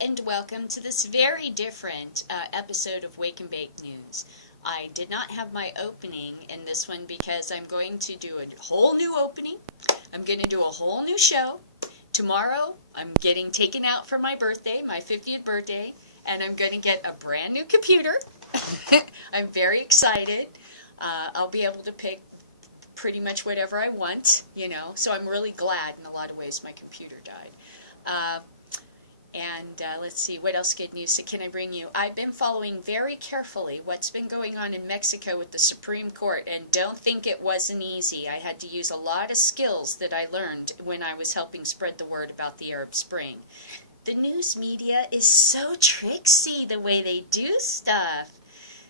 and welcome to this very different episode of Wake and Bake News. I did not have my opening in this one because I'm going to do a whole new opening. I'm going to do a whole new show. Tomorrow, I'm getting taken out for my birthday, my 50th birthday, and I'm going to get a brand new computer. I'm very excited. I'll be able to pick pretty much whatever I want, you know, so I'm really glad in a lot of ways my computer died. Let's see, what else good news can I bring you? I've been following very carefully what's been going on in Mexico with the Supreme Court, and don't think it wasn't easy. I had to use a lot of skills that I learned when I was helping spread the word about the Arab Spring. The news media is so tricksy the way they do stuff.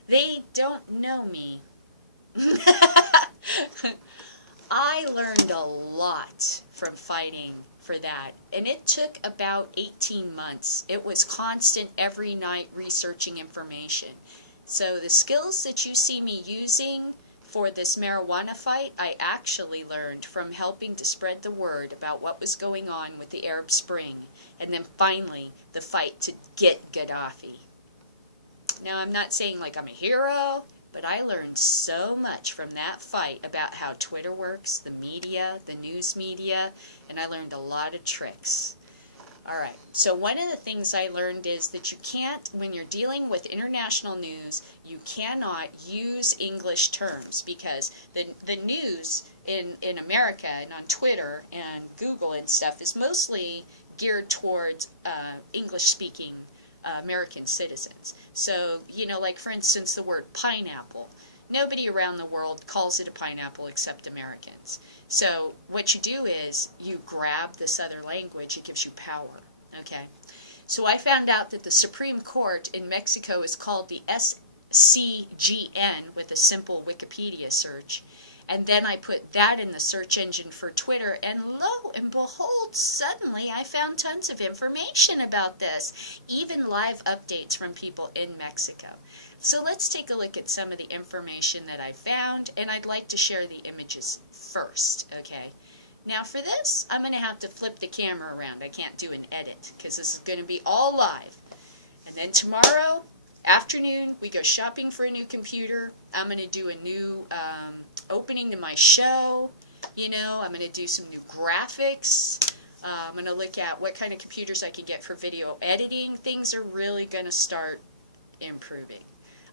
They don't know me. I learned a lot from fighting for that, and it took about 18 months. It was constant every night researching information. So the skills that you see me using for this marijuana fight, I actually learned from helping to spread the word about what was going on with the Arab Spring, and then finally the fight to get Gaddafi. Now, I'm not saying like I'm a hero, but I learned so much from that fight about how Twitter works, the media, the news media, and I learned a lot of tricks. Alright, so one of the things I learned is that you can't, when you're dealing with international news, you cannot use English terms, because the news in America and on Twitter and Google and stuff is mostly geared towards English-speaking American citizens. So, you know, like for instance the word pineapple. Nobody around the world calls it a pineapple except Americans. So what you do is you grab this other language, it gives you power. Okay? So I found out that the Supreme Court in Mexico is called the SCGN with a simple Wikipedia search. And then I put that in the search engine for Twitter, and lo and behold, suddenly I found tons of information about this, even live updates from people in Mexico. So let's take a look at some of the information that I found, and I'd like to share the images first, okay? Now for this, I'm going to have to flip the camera around. I can't do an edit, because this is going to be all live. And then tomorrow afternoon, we go shopping for a new computer. I'm going to do a new opening to my show. You know, I'm going to do some new graphics. I'm going to look at what kind of computers I can get for video editing. Things are really going to start improving.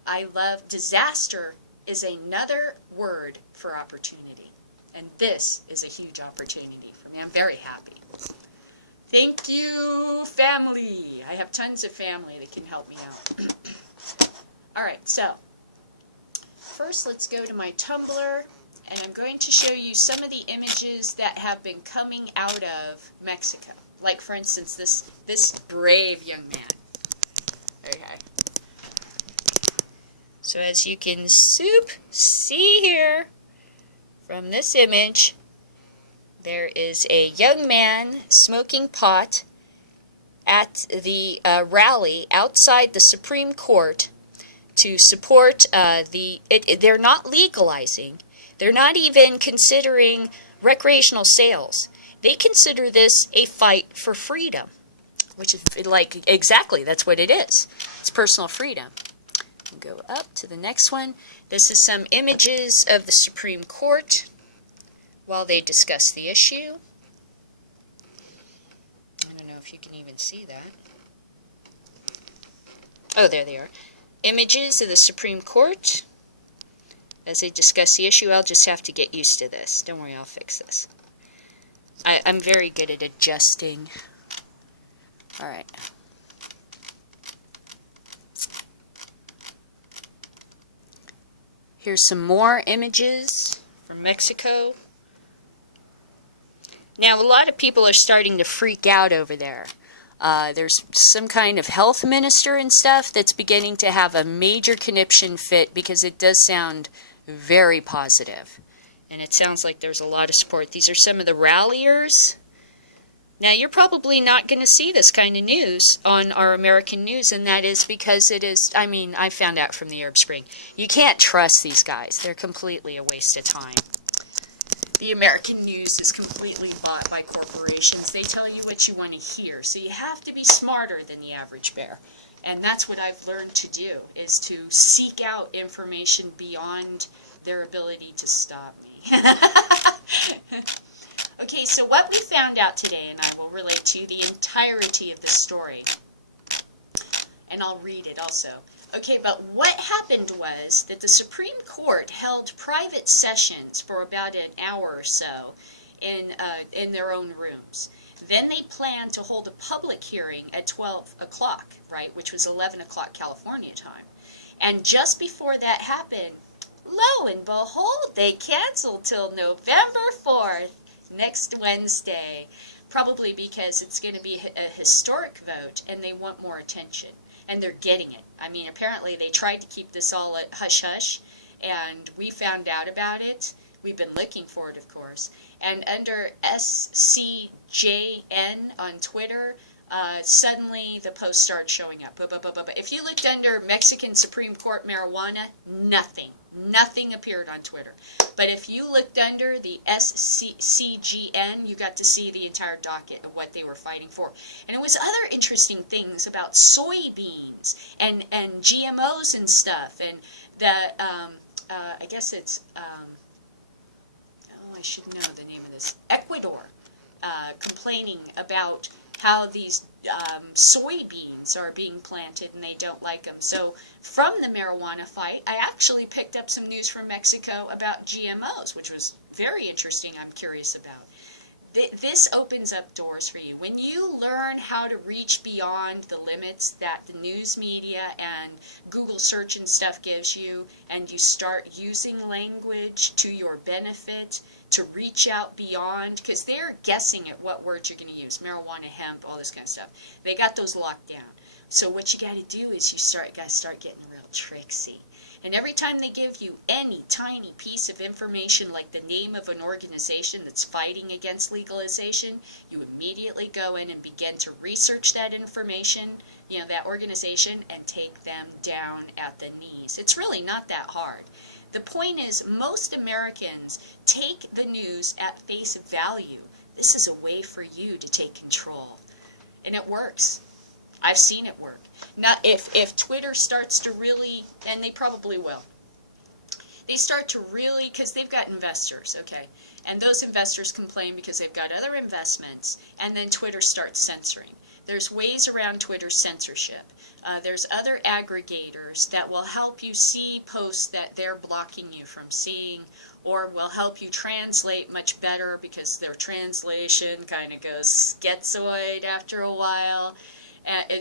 I love disaster is another word for opportunity. And this is a huge opportunity for me. I'm very happy. Thank you, family. I have tons of family that can help me out. Alright, so first let's go to my Tumblr, and I'm going to show you some of the images that have been coming out of Mexico. Like for instance this brave young man. Okay. So as you can see here from this image, there is a young man smoking pot at the rally outside the Supreme Court to support they're not legalizing. They're not even considering recreational sales. They consider this a fight for freedom, which is like exactly that's what it is. It's personal freedom. Go up to the next one. This is some images of the Supreme Court while they discuss the issue. I don't know if you can even see that. Oh, there they are. Images of the Supreme Court as they discuss the issue. I'll just have to get used to this. Don't worry, I'll fix this. I'm very good at adjusting. Alright. Here's some more images from Mexico. Now, a lot of people are starting to freak out over there. There's some kind of health minister and stuff that's beginning to have a major conniption fit because it does sound very positive. And it sounds like there's a lot of support. These are some of the ralliers. Now, you're probably not going to see this kind of news on our American news, and that is because it is, I mean, I found out from the Arab Spring. You can't trust these guys. They're completely a waste of time. The American news is completely bought by corporations. They tell you what you want to hear. So you have to be smarter than the average bear. And that's what I've learned to do, is to seek out information beyond their ability to stop me. Okay, so what we found out today, and I will relate to you the entirety of the story, and I'll read it also. Okay, but what happened was that the Supreme Court held private sessions for about an hour or so in their own rooms. Then they planned to hold a public hearing at 12 o'clock, right, which was 11 o'clock California time. And just before that happened, lo and behold, they canceled till November 4th, next Wednesday, probably because it's going to be a historic vote and they want more attention. And they're getting it. I mean, apparently they tried to keep this all at hush-hush, and we found out about it. We've been looking for it, of course. And under SCJN on Twitter, suddenly the posts started showing up. If you looked under Mexican Supreme Court marijuana, nothing appeared on Twitter. But if you looked under the SCGN, you got to see the entire docket of what they were fighting for. And it was other interesting things about soybeans and GMOs and stuff. And the, I guess it's, I should know the name of this, Ecuador, complaining about how these soybeans are being planted and they don't like them. So from the marijuana fight, I actually picked up some news from Mexico about GMOs, which was very interesting. I'm curious about. This opens up doors for you. When you learn how to reach beyond the limits that the news media and Google search and stuff gives you, and you start using language to your benefit to reach out beyond, because they're guessing at what words you're going to use, marijuana, hemp, all this kind of stuff. They got those locked down. So what you got to do is you got to start getting real tricksy. And every time they give you any tiny piece of information, like the name of an organization that's fighting against legalization, you immediately go in and begin to research that information, you know, that organization, and take them down at the knees. It's really not that hard. The point is, most Americans take the news at face value. This is a way for you to take control. And it works. I've seen it work. Not if Twitter starts to really, and they probably will, they start to really, because they've got investors, okay, and those investors complain because they've got other investments, and then Twitter starts censoring. There's ways around Twitter's censorship. There's other aggregators that will help you see posts that they're blocking you from seeing, or will help you translate much better because their translation kind of goes schizoid after a while.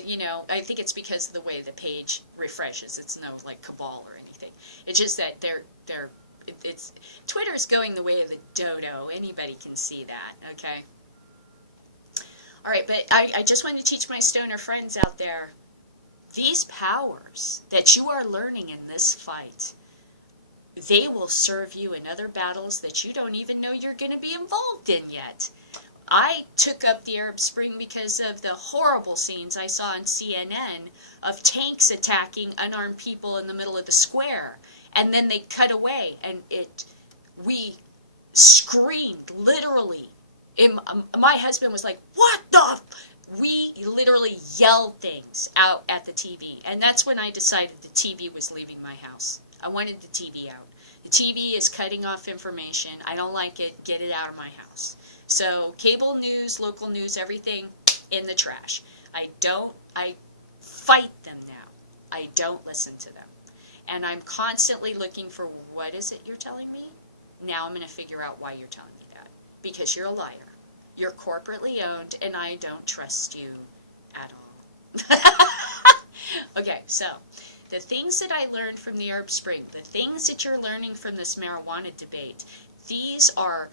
You know, I think it's because of the way the page refreshes. It's no like cabal or anything. It's just that Twitter's going the way of the dodo. Anybody can see that, okay? All right, but I just want to teach my stoner friends out there, these powers that you are learning in this fight, they will serve you in other battles that you don't even know you're going to be involved in yet. I took up the Arab Spring because of the horrible scenes I saw on CNN of tanks attacking unarmed people in the middle of the square. And then they cut away, and we screamed, literally. My husband was like, what the? We literally yelled things out at the TV. And that's when I decided the TV was leaving my house. I wanted the TV out. The TV is cutting off information. I don't like it. Get it out of my house. So cable news, local news, everything in the trash. I fight them now. I don't listen to them. And I'm constantly looking for, what is it you're telling me? Now I'm going to figure out why you're telling me that. Because you're a liar. You're corporately owned, and I don't trust you at all. Okay, so the things that I learned from the Arab Spring, the things that you're learning from this marijuana debate, these are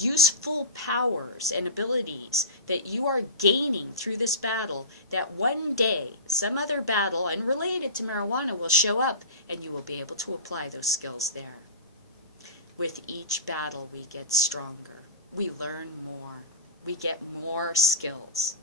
useful powers and abilities that you are gaining through this battle, that one day some other battle unrelated to marijuana will show up and you will be able to apply those skills there. With each battle we get stronger. We learn more. We get more skills.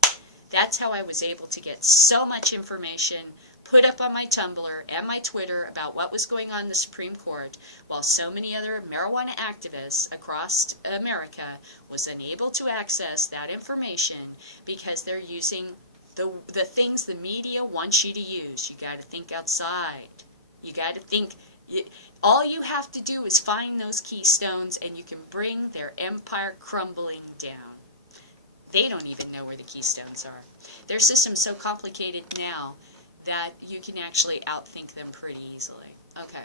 That's how I was able to get so much information, put up on my Tumblr and my Twitter about what was going on in the Supreme Court, while so many other marijuana activists across America was unable to access that information because they're using the things the media wants you to use. You got to think outside. You got to think. All you have to do is find those keystones and you can bring their empire crumbling down. They don't even know where the keystones are. Their system's so complicated now that you can actually outthink them pretty easily. Okay.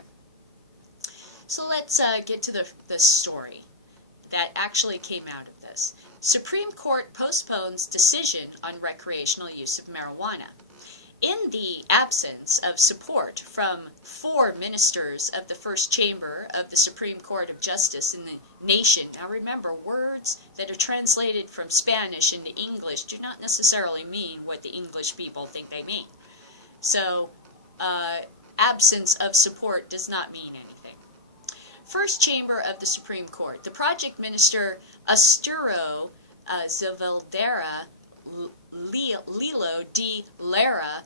So let's get to the story that actually came out of this. Supreme Court postpones decision on recreational use of marijuana. In the absence of support from 4 ministers of the first chamber of the Supreme Court of Justice in the nation, now remember, words that are translated from Spanish into English do not necessarily mean what the English people think they mean. So, absence of support does not mean anything. First chamber of the Supreme Court, the project minister Arturo Zavaldera Lilo de Lara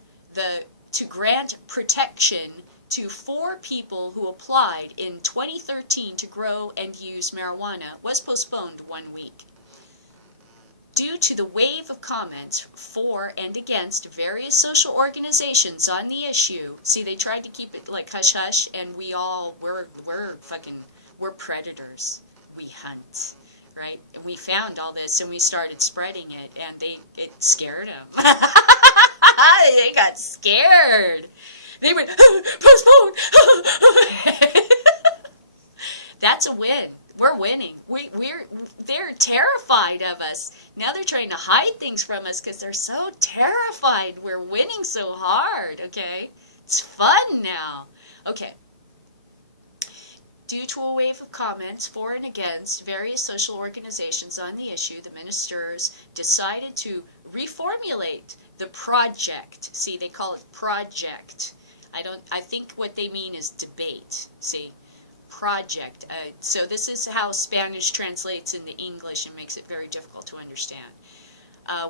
to grant protection to 4 people who applied in 2013 to grow and use marijuana was postponed 1 week. Due to the wave of comments for and against various social organizations on the issue, see, they tried to keep it like hush-hush, and we're predators. We hunt. Right? And we found all this and we started spreading it, and it scared them. They got scared. They went, postpone. That's a win. We're winning. They're terrified of us. Now they're trying to hide things from us because they're so terrified. We're winning so hard, okay? It's fun now. Okay. Due to a wave of comments for and against various social organizations on the issue, the ministers decided to reformulate the project. See, they call it project. I think what they mean is debate. See, project. So this is how Spanish translates into English and makes it very difficult to understand.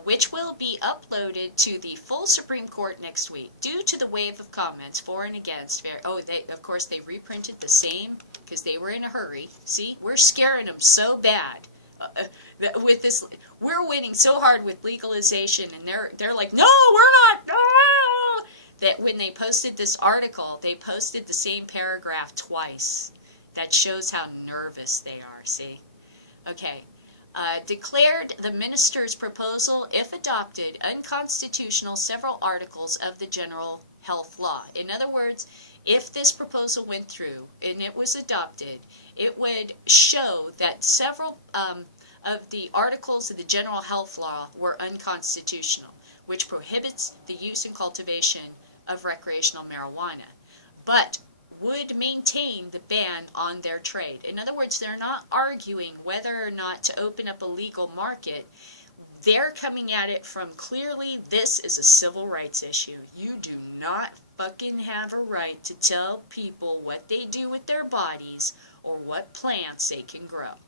Which will be uploaded to the full Supreme Court next week. Due to the wave of comments for and against, of course they reprinted the same because they were in a hurry. See, we're scaring them so bad with this. We're winning so hard with legalization, and they're like, no, we're not. No! That when they posted this article, they posted the same paragraph twice. That shows how nervous they are. See, okay. Declared the minister's proposal, if adopted, unconstitutional several articles of the General Health Law. In other words, if this proposal went through and it was adopted, it would show that several of the articles of the General Health Law were unconstitutional, which prohibits the use and cultivation of recreational marijuana, but would maintain the ban on their trade. In other words, they're not arguing whether or not to open up a legal market. They're coming at it from clearly, this is a civil rights issue. You do not fucking have a right to tell people what they do with their bodies or what plants they can grow.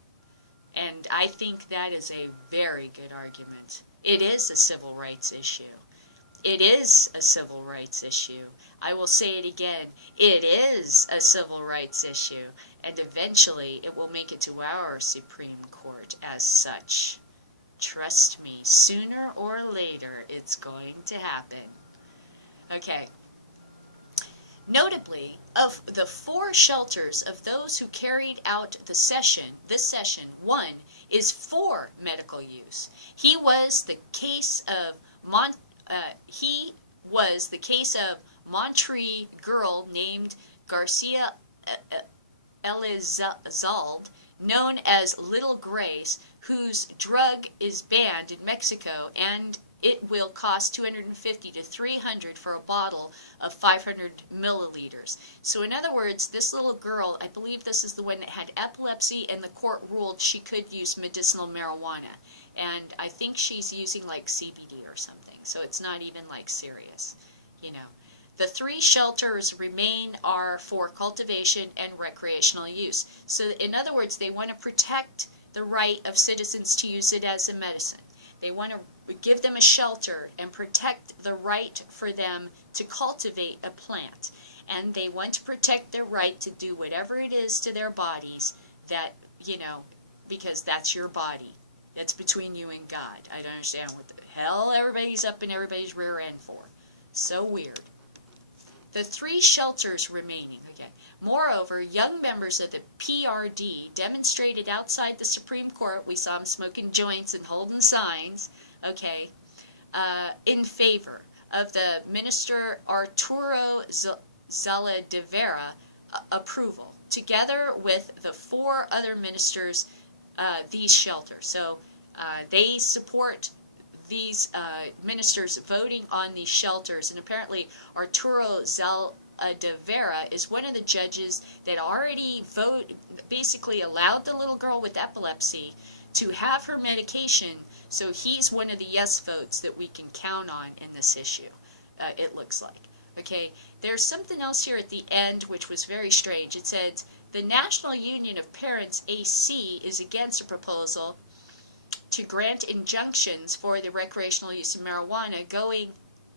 And I think that is a very good argument. It is a civil rights issue. It is a civil rights issue. I will say it again. It is a civil rights issue. And eventually it will make it to our Supreme Court as such. Trust me, sooner or later it's going to happen. Okay. Notably, of the 4 shelters of those who carried out this session, 1 is for medical use. He was the case of Monterey girl named Garcia Elizalde, known as Little Grace, whose drug is banned in Mexico, and it will cost $250 to $300 for a bottle of 500 milliliters. So in other words, this little girl, I believe this is the one that had epilepsy, and the court ruled she could use medicinal marijuana. And I think she's using like CBD or something, so it's not even like serious, you know. The 3 shelters are for cultivation and recreational use. So in other words, they want to protect the right of citizens to use it as a medicine. They want to give them a shelter and protect the right for them to cultivate a plant. And they want to protect their right to do whatever it is to their bodies that, because that's your body. That's between you and God. I don't understand what the hell everybody's up in everybody's rear end for. So weird. The 3 shelters remaining. Okay. Moreover, young members of the PRD demonstrated outside the Supreme Court. We saw them smoking joints and holding signs. Okay, in favor of the Minister Arturo Zala de Vera approval, together with the 4 other ministers, these shelters. So they support these ministers voting on these shelters, and apparently Arturo Zala de Vera is one of the judges that already basically allowed the little girl with epilepsy to have her medication. So he's one of the yes votes that we can count on in this issue, it looks like. Okay, there's something else here at the end which was very strange. It said, the National Union of Parents, AC, is against a proposal to grant injunctions for the recreational use of marijuana,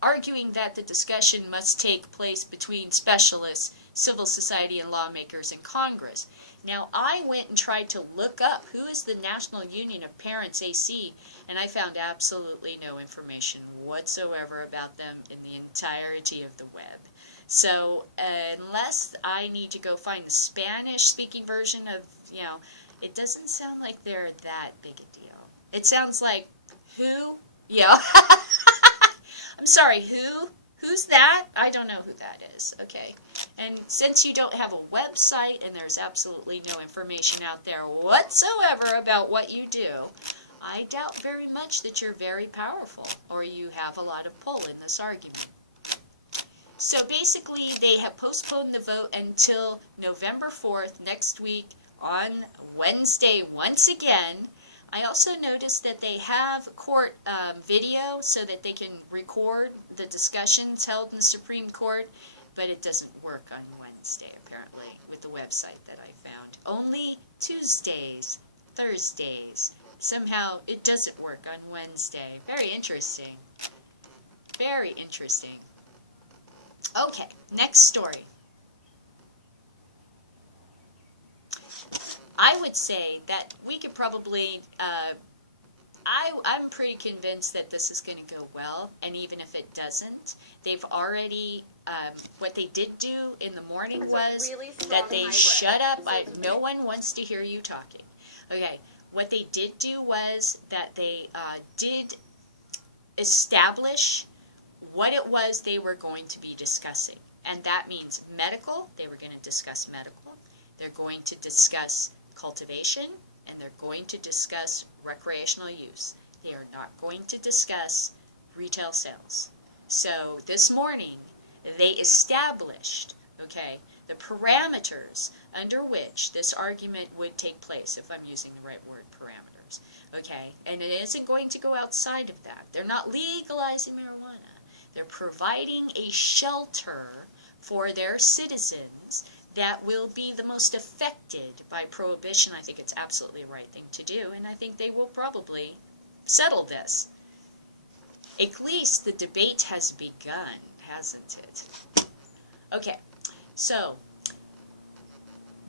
arguing that the discussion must take place between specialists, civil society, and lawmakers in Congress. Now, I went and tried to look up who is the National Union of Parents, AC, and I found absolutely no information whatsoever about them in the entirety of the web. So, unless I need to go find the Spanish-speaking version of, it doesn't sound like they're that big a deal. It sounds like, who? Yeah. I'm sorry, who? Who's that? I don't know who that is. Okay. And since you don't have a website and there's absolutely no information out there whatsoever about what you do, I doubt very much that you're very powerful or you have a lot of pull in this argument. So basically, they have postponed the vote until November 4th, next week, on Wednesday once again. I also noticed that they have court video so that they can record the discussions held in the Supreme Court, but it doesn't work on Wednesday, apparently, with the website that I found. Only Tuesdays, Thursdays. Somehow, it doesn't work on Wednesday. Very interesting. Very interesting. Okay, next story. I would say that we could probably, I'm pretty convinced that this is going to go well, and even if it doesn't, they've already, what they did do in the morning was that they shut up. No one wants to hear you talking. Okay, what they did do was that they did establish what it was they were going to be discussing, and that means medical. They were going to discuss medical. They're going to discuss cultivation, and they're going to discuss recreational use. They are not going to discuss retail sales. So this morning, they established, okay, the parameters under which this argument would take place, if I'm using the right word, parameters, okay? And it isn't going to go outside of that. They're not legalizing marijuana. They're providing a shelter for their citizens that will be the most affected by prohibition. I think it's absolutely the right thing to do, and I think they will probably settle this. At least the debate has begun, hasn't it? Okay, so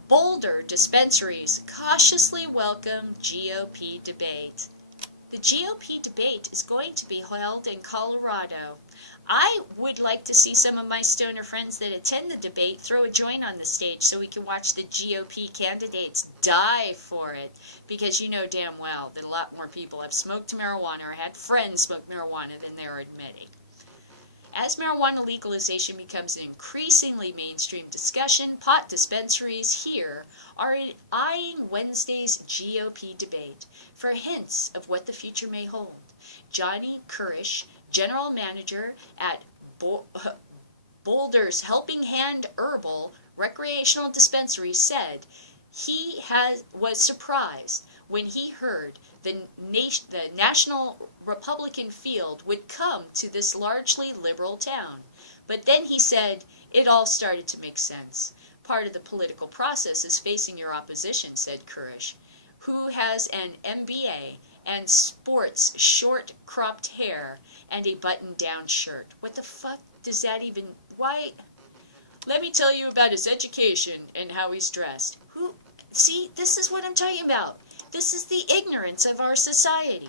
Boulder dispensaries cautiously welcome GOP debate. The GOP debate is going to be held in Colorado. I would like to see some of my stoner friends that attend the debate throw a joint on the stage so we can watch the GOP candidates die for it. Because you know damn well that a lot more people have smoked marijuana or had friends smoke marijuana than they're admitting. As marijuana legalization becomes an increasingly mainstream discussion, pot dispensaries here are eyeing Wednesday's GOP debate for hints of what the future may hold. Johnny Kurish, general manager at Boulder's Helping Hand Herbal Recreational Dispensary, said he was surprised when he heard the National Republican field would come to this largely liberal town. But then he said it all started to make sense. Part of the political process is facing your opposition, said Kurish, who has an MBA and sports short cropped hair and a button-down shirt. What the fuck does that even... Why? Let me tell you about his education and how he's dressed. Who? See, this is what I'm talking about. This is the ignorance of our society.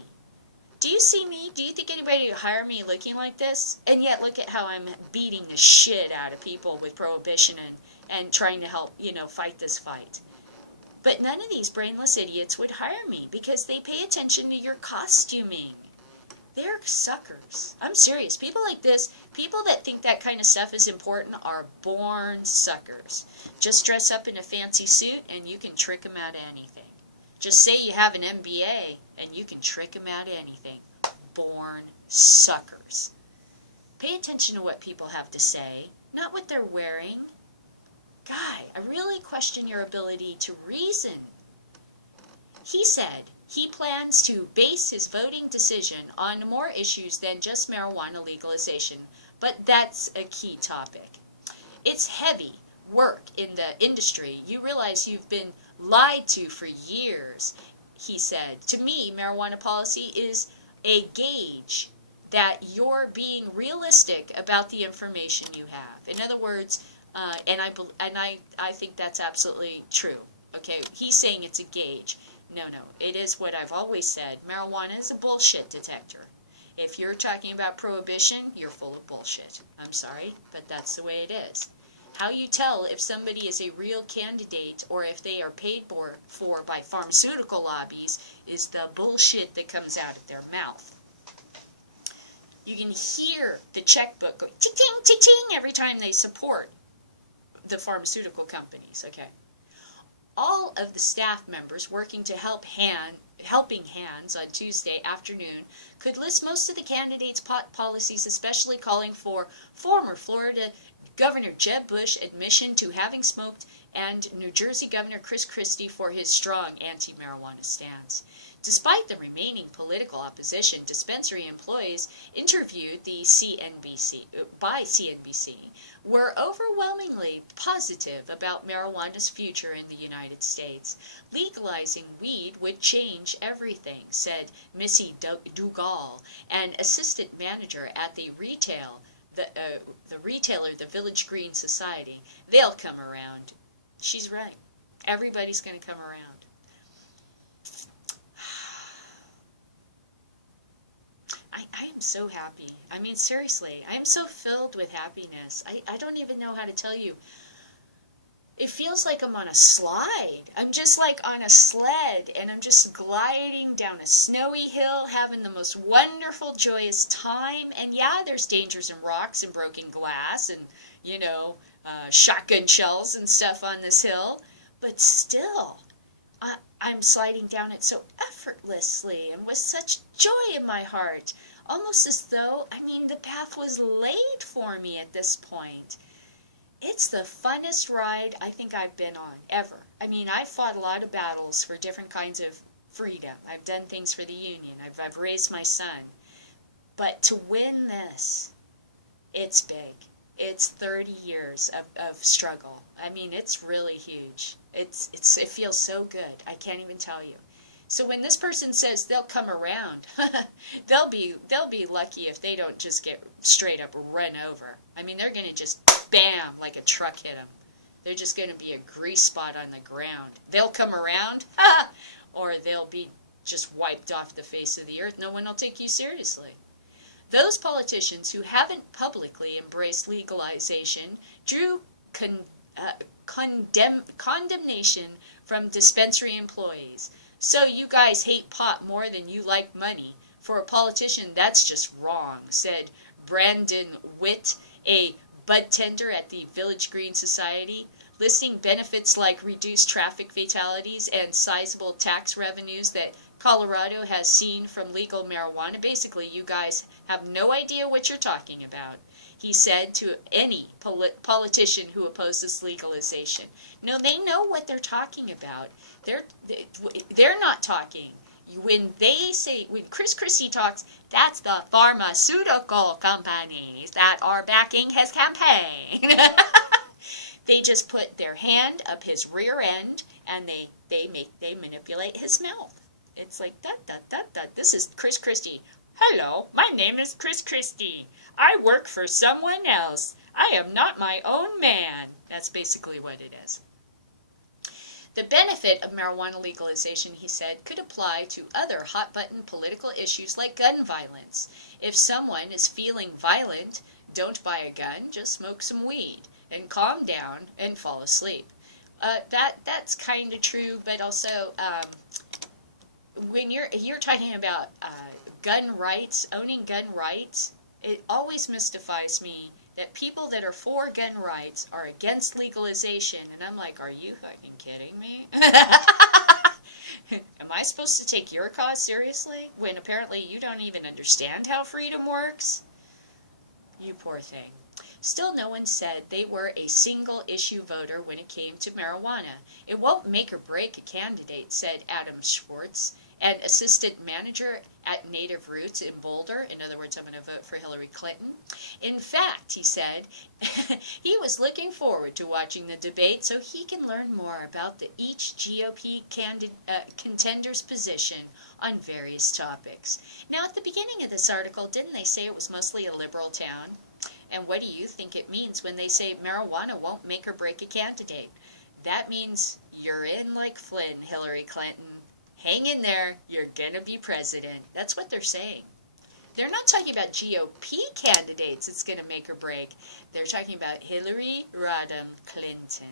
Do you see me? Do you think anybody would hire me looking like this? And yet look at how I'm beating the shit out of people with prohibition and trying to help, fight this fight. But none of these brainless idiots would hire me because they pay attention to your costuming. They're suckers. I'm serious. People like this, people that think that kind of stuff is important are born suckers. Just dress up in a fancy suit and you can trick them out of anything. Just say you have an MBA and you can trick them out of anything. Born suckers. Pay attention to what people have to say, not what they're wearing. Guy, I really question your ability to reason. He said he plans to base his voting decision on more issues than just marijuana legalization, but that's a key topic. It's heavy work in the industry. You realize you've been lied to for years, he said. To me, marijuana policy is a gauge that you're being realistic about the information you have. In other words, and I think that's absolutely true. Okay, he's saying it's a gauge. No, it is what I've always said. Marijuana is a bullshit detector. If you're talking about prohibition, you're full of bullshit. I'm sorry, but that's the way it is. How you tell if somebody is a real candidate or if they are paid for by pharmaceutical lobbies is the bullshit that comes out of their mouth. You can hear the checkbook going ting-ting, ting-ting every time they support the pharmaceutical companies, okay? All of the staff members working to Helping Hands on Tuesday afternoon could list most of the candidates' pot policies, especially calling for former Florida Governor Jeb Bush admission to having smoked and New Jersey Governor Chris Christie for his strong anti-marijuana stance. Despite the remaining political opposition, dispensary employees interviewed by CNBC were overwhelmingly positive about marijuana's future in the United States. Legalizing weed would change everything, said Missy Dugal, an assistant manager at the retailer, the Village Green Society. They'll come around. She's right. Everybody's going to come around. I am so happy. I mean, seriously, I am so filled with happiness. I don't even know how to tell you. It feels like I'm on a slide. I'm just like on a sled, and I'm just gliding down a snowy hill, having the most wonderful, joyous time. And yeah, there's dangers and rocks and broken glass and, shotgun shells and stuff on this hill. But still, I'm sliding down it so effortlessly and with such joy in my heart. Almost as though, the path was laid for me at this point. It's the funnest ride I think I've been on, ever. I've fought a lot of battles for different kinds of freedom. I've done things for the union. I've raised my son. But to win this, it's big. It's 30 years of struggle. It's really huge. It feels so good. I can't even tell you. So when this person says they'll come around, they'll be lucky if they don't just get straight up run over. They're going to just bam, like a truck hit them. They're just going to be a grease spot on the ground. They'll come around, or they'll be just wiped off the face of the earth. No one will take you seriously. Those politicians who haven't publicly embraced legalization drew condemnation from dispensary employees. So you guys hate pot more than you like money. For a politician, that's just wrong, said Brandon Witt, a bud tender at the Village Green Society. Listing benefits like reduced traffic fatalities and sizable tax revenues that Colorado has seen from legal marijuana. Basically, you guys have no idea what you're talking about, he said to any politician who opposes legalization. No, they know what they're talking about. They're not talking. When Chris Christie talks, that's the pharmaceutical companies that are backing his campaign. They just put their hand up his rear end and they manipulate his mouth. It's like, da, da, da, da. This is Chris Christie. Hello, my name is Chris Christie. I work for someone else. I am not my own man. That's basically what it is. The benefit of marijuana legalization, he said, could apply to other hot-button political issues like gun violence. If someone is feeling violent, don't buy a gun, just smoke some weed and calm down and fall asleep. That's kind of true, but also when you're talking about gun rights, owning gun rights, it always mystifies me that people that are for gun rights are against legalization, and I'm like, are you fucking kidding me? Am I supposed to take your cause seriously when apparently you don't even understand how freedom works? You poor thing. Still, no one said they were a single-issue voter when it came to marijuana. It won't make or break a candidate, said Adam Schwartz, an assistant manager at Native Roots in Boulder. In other words, I'm going to vote for Hillary Clinton. In fact, he said, he was looking forward to watching the debate so he can learn more about each GOP contender's position on various topics. Now, at the beginning of this article, didn't they say it was mostly a liberal town? And what do you think it means when they say marijuana won't make or break a candidate? That means you're in like Flynn, Hillary Clinton. Hang in there, you're gonna be president. That's what they're saying. They're not talking about GOP candidates it's gonna make or break. They're talking about Hillary Rodham Clinton.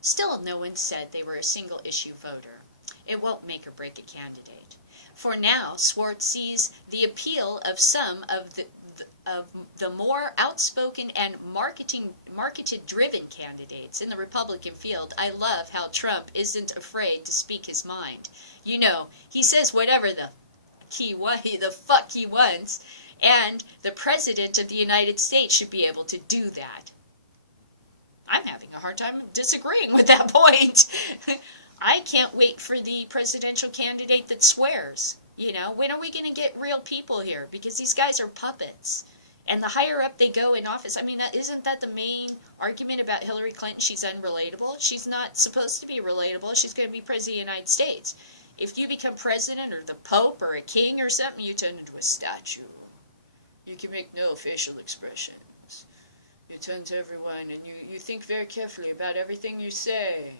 Still, no one said they were a single-issue voter. It won't make or break a candidate. For now, Schwartz sees the appeal of some of the more outspoken and marketed-driven candidates in the Republican field. I love how Trump isn't afraid to speak his mind. You know, he says whatever the fuck he wants, and the President of the United States should be able to do that. I'm having a hard time disagreeing with that point. I can't wait for the presidential candidate that swears. You know, when are we going to get real people here? Because these guys are puppets. And the higher up they go in office, I mean, isn't that the main argument about Hillary Clinton? She's unrelatable. She's not supposed to be relatable. She's going to be president of the United States. If you become president or the Pope or a king or something, you turn into a statue. You can make no facial expressions. You turn to everyone and you think very carefully about everything you say.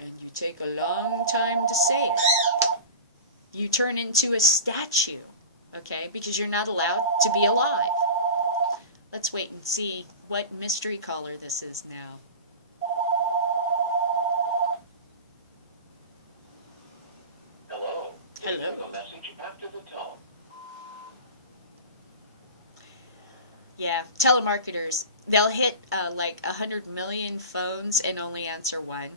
And you take a long time to say it. You turn into a statue, okay, because you're not allowed to be alive. Let's wait and see what mystery caller this is now. Hello. Hello. Leave a message after the tone. Yeah, telemarketers, they'll hit like 100 million phones and only answer one.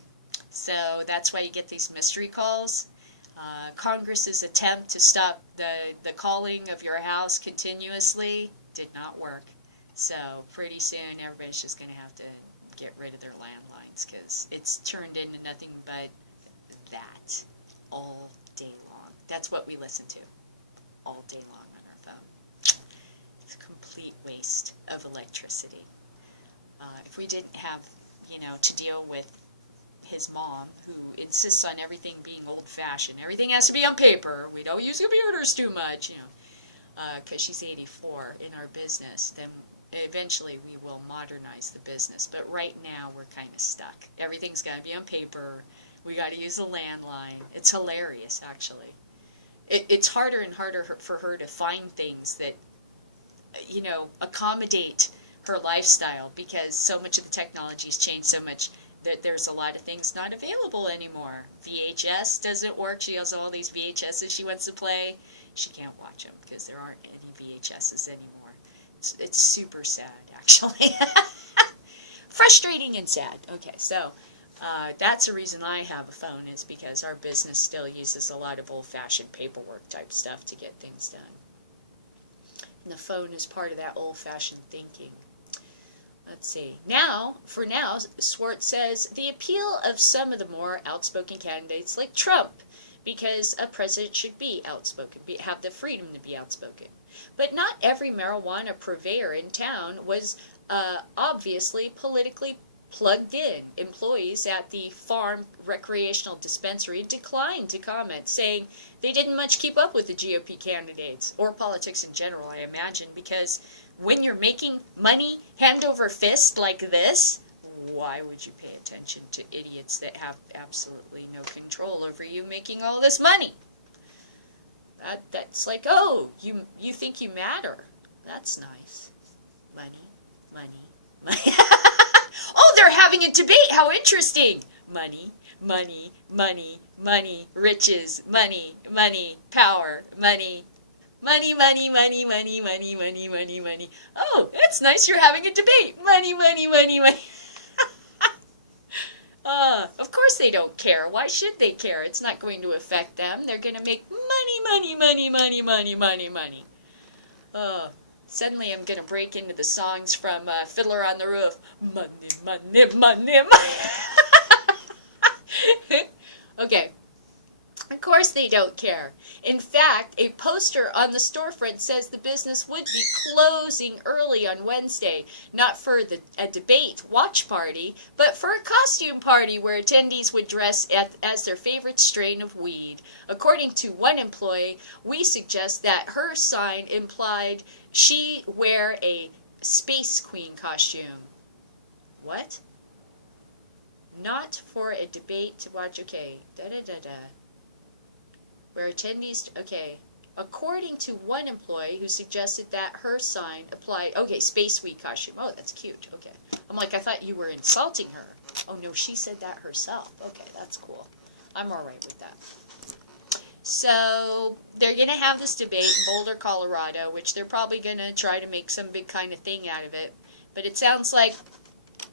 So that's why you get these mystery calls. Congress's attempt to stop the calling of your house continuously did not work. So pretty soon everybody's just going to have to get rid of their landlines because it's turned into nothing but that all day long. That's what we listen to all day long on our phone. It's a complete waste of electricity. If we didn't have, to deal with his mom, who insists on everything being old-fashioned. Everything has to be on paper. We don't use computers too much, because she's 84 in our business. Then eventually we will modernize the business. But right now we're kind of stuck. Everything's got to be on paper. We got to use a landline. It's hilarious, actually. It's harder and harder for her to find things that, accommodate her lifestyle because so much of the technology's changed so much. There's a lot of things not available anymore. VHS doesn't work. She has all these VHSs she wants to play. She can't watch them because there aren't any VHSs anymore. It's super sad, actually. Frustrating and sad. Okay, so that's the reason I have a phone is because our business still uses a lot of old-fashioned paperwork type stuff to get things done. And the phone is part of that old-fashioned thinking. Let's see. For now, Schwartz says the appeal of some of the more outspoken candidates like Trump, because a president should be outspoken, have the freedom to be outspoken. But not every marijuana purveyor in town was obviously politically plugged in employees at the farm recreational dispensary declined to comment, saying they didn't much keep up with the GOP candidates or politics in general, I imagine, because when you're making money hand over fist like this, why would you pay attention to idiots that have absolutely no control over you making all this money? That's like, oh, you think you matter. That's nice. Money, money, money. Oh, they're having a debate. How interesting. Money, money, money, money, riches, money, money, power, money, money, money, money, money, money, money, money, money. Oh, it's nice you're having a debate. Money, money, money, money. Of course they don't care. Why should they care? It's not going to affect them. They're going to make money, money, money, money, money, money, money. Suddenly I'm going to break into the songs from Fiddler on the Roof. Money, money, money, money. Okay. Of course they don't care. In fact, a poster on the storefront says the business would be closing early on Wednesday, not for a debate watch party, but for a costume party where attendees would dress as their favorite strain of weed. According to one employee, we suggest that her sign implied she wear a Space Queen costume. What? Not for a debate to watch, okay, da-da-da-da. Where attendees, okay, according to one employee who suggested that her sign applied, okay, Space Week costume. Oh, that's cute, okay. I'm like, I thought you were insulting her. Oh, no, she said that herself. Okay, that's cool. I'm all right with that. So, they're going to have this debate in Boulder, Colorado, which they're probably going to try to make some big kind of thing out of it. But it sounds like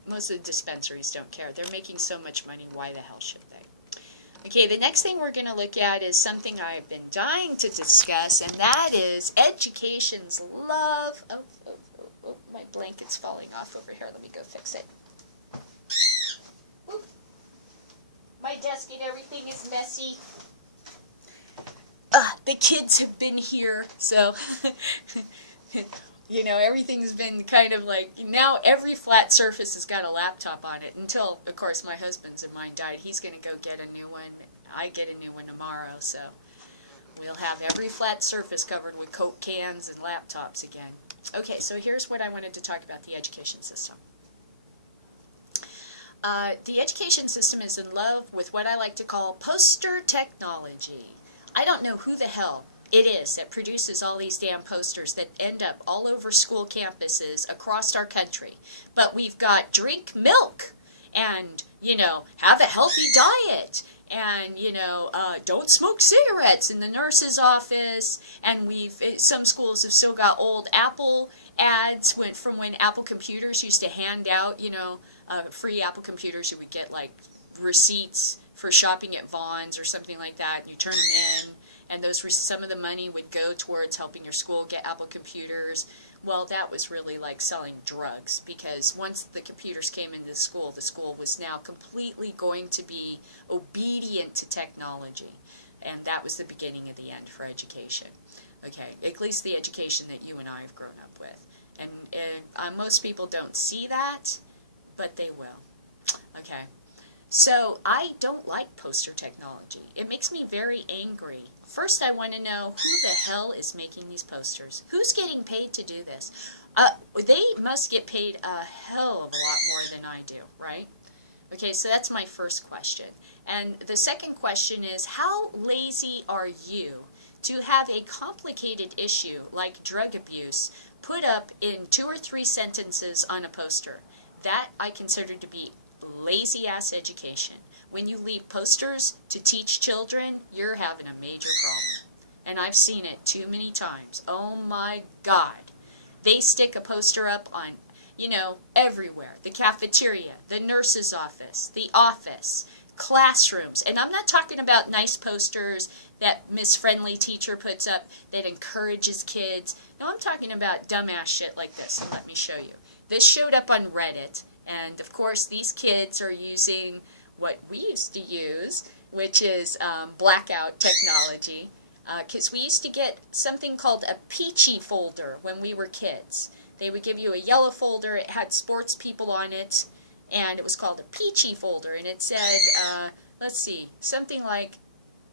most of the dispensaries don't care. They're making so much money, why the hell should they? Okay, the next thing we're going to look at is something I've been dying to discuss, and that is education's love. Oh, my blanket's falling off over here. Let me go fix it. Oop. My desk and everything is messy. The kids have been here, so... You know, everything's been kind of like, now every flat surface has got a laptop on it, until, of course, my husband's and mine died. He's going to go get a new one, and I get a new one tomorrow, so we'll have every flat surface covered with Coke cans and laptops again. Okay, so here's what I wanted to talk about, the education system. The education system is in love with what I like to call poster technology. I don't know who the hell it is that produces all these damn posters that end up all over school campuses across our country. But we've got drink milk and, you know, have a healthy diet and, you know, don't smoke cigarettes in the nurse's office. And some schools have still got old Apple ads from when Apple computers used to hand out, you know, free Apple computers. You would get like receipts for shopping at Vons or something like that. You turn them in. And some of the money would go towards helping your school get Apple computers. Well, that was really like selling drugs, because once the computers came into the school was now completely going to be obedient to technology. And that was the beginning of the end for education. Okay, at least the education that you and I have grown up with. And most people don't see that, but they will. Okay. So, I don't like poster technology. It makes me very angry. First, I want to know who the hell is making these posters. Who's getting paid to do this? They must get paid a hell of a lot more than I do, right? Okay, so that's my first question. And the second question is, how lazy are you to have a complicated issue like drug abuse put up in 2 or 3 sentences on a poster? That I consider to be lazy-ass education. When you leave posters to teach children, you're having a major problem. And I've seen it too many times. Oh my God. They stick a poster up on, you know, everywhere. The cafeteria, the nurse's office, the office, classrooms. And I'm not talking about nice posters that Miss Friendly Teacher puts up that encourages kids. No, I'm talking about dumbass shit like this. And let me show you. This showed up on Reddit. And, of course, these kids are using what we used to use, which is blackout technology. Because we used to get something called a Peachy folder when we were kids. They would give you a yellow folder. It had sports people on it. and it was called a peachy folder, and it said, let's see, something like,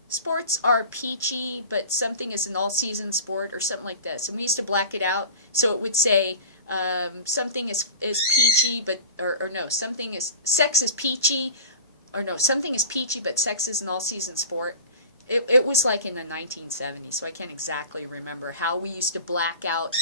sports are peachy, but something is an all-season sport, or something like this. And we used to black it out, so it would say, something is peachy, but, or no, sex is peachy, or no, something is peachy, but sex is an all-season sport. It was like in the 1970s, so I can't exactly remember how we used to black out,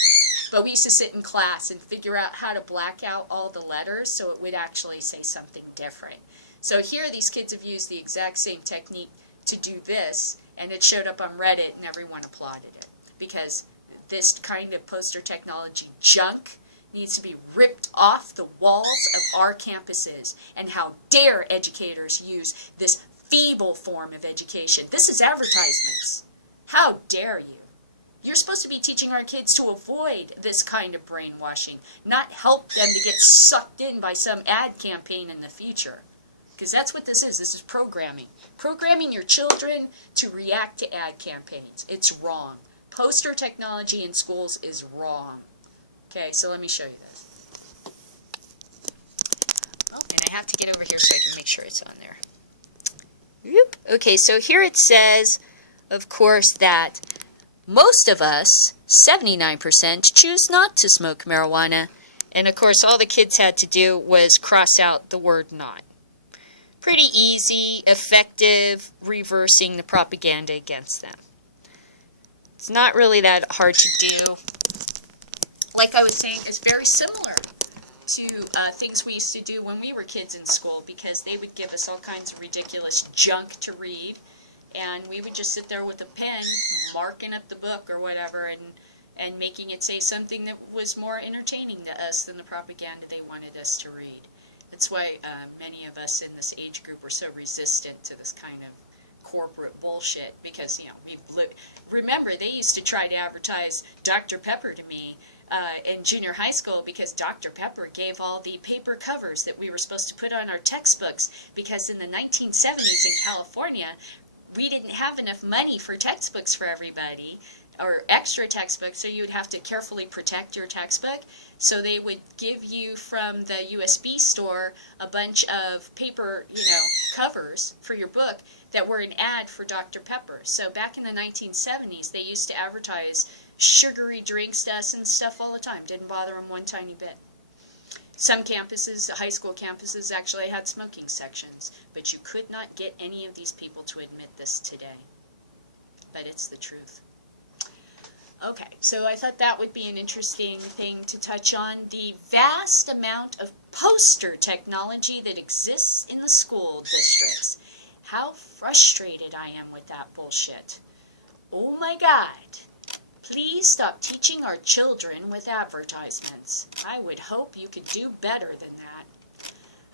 but we used to sit in class and figure out how to black out all the letters so it would actually say something different. So here these kids have used the exact same technique to do this, and it showed up on Reddit and everyone applauded it, because this kind of poster technology junk needs to be ripped off the walls of our campuses. And how dare educators use this feeble form of education. This is advertisements. How dare you? You're supposed to be teaching our kids to avoid this kind of brainwashing, not help them to get sucked in by some ad campaign in the future. Because that's what this is. This is programming. Programming your children to react to ad campaigns. It's wrong. Poster technology in schools is wrong. Okay, so let me show you this. Oh, and I have to get over here so I can make sure it's on there. Whoop. Okay, so here it says, of course, that most of us, 79%, choose not to smoke marijuana. And of course, all the kids had to do was cross out the word not. Pretty easy, effective, reversing the propaganda against them. It's not really that hard to do. Like I was saying, it's very similar to things we used to do when we were kids in school, because they would give us all kinds of ridiculous junk to read, and we would just sit there with a pen, marking up the book or whatever, and making it say something that was more entertaining to us than the propaganda they wanted us to read. That's why many of us in this age group were so resistant to this kind of corporate bullshit, because, you know, remember, they used to try to advertise Dr. Pepper to me in junior high school, because Dr. Pepper gave all the paper covers that we were supposed to put on our textbooks, because in the 1970s in California, we didn't have enough money for textbooks for everybody, or extra textbooks, so you would have to carefully protect your textbook. So they would give you from the USB store a bunch of paper, covers for your book that were an ad for Dr. Pepper. So back in the 1970s, they used to advertise sugary drinks to us and stuff all the time. Didn't bother them one tiny bit. Some campuses, high school campuses, actually had smoking sections, but you could not get any of these people to admit this today. But it's the truth. Okay, so I thought that would be an interesting thing to touch on. The vast amount of poster technology that exists in the school districts. How frustrated I am with that bullshit. Oh my God. Please stop teaching our children with advertisements. I would hope you could do better than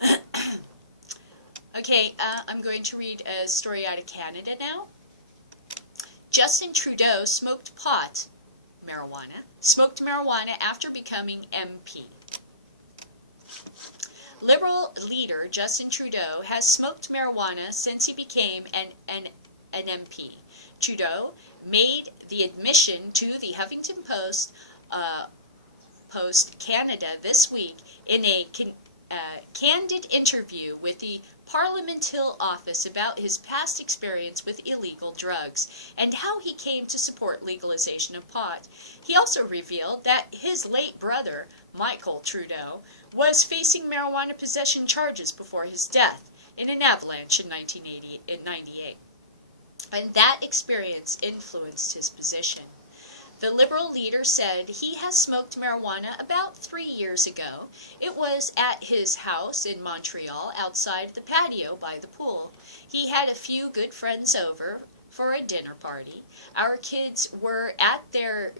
that. Okay, I'm going to read a story out of Canada now. Justin Trudeau smoked marijuana after becoming MP. Liberal leader Justin Trudeau has smoked marijuana since he became an MP. Trudeau made the admission to the Huffington Post Canada this week in a candid interview with the Parliament Hill office about his past experience with illegal drugs and how he came to support legalization of pot. He also revealed that his late brother, Michael Trudeau, was facing marijuana possession charges before his death in an avalanche in 1998. And that experience influenced his position. The Liberal leader said he has smoked marijuana about 3 years ago. It was at his house in Montreal, outside the patio by the pool. He had a few good friends over for a dinner party. Our kids were at their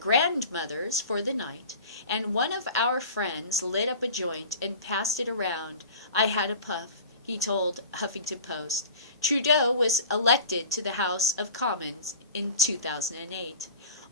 grandmother's for the night, and one of our friends lit up a joint and passed it around. I had a puff, he told Huffington Post. Trudeau was elected to the House of Commons in 2008.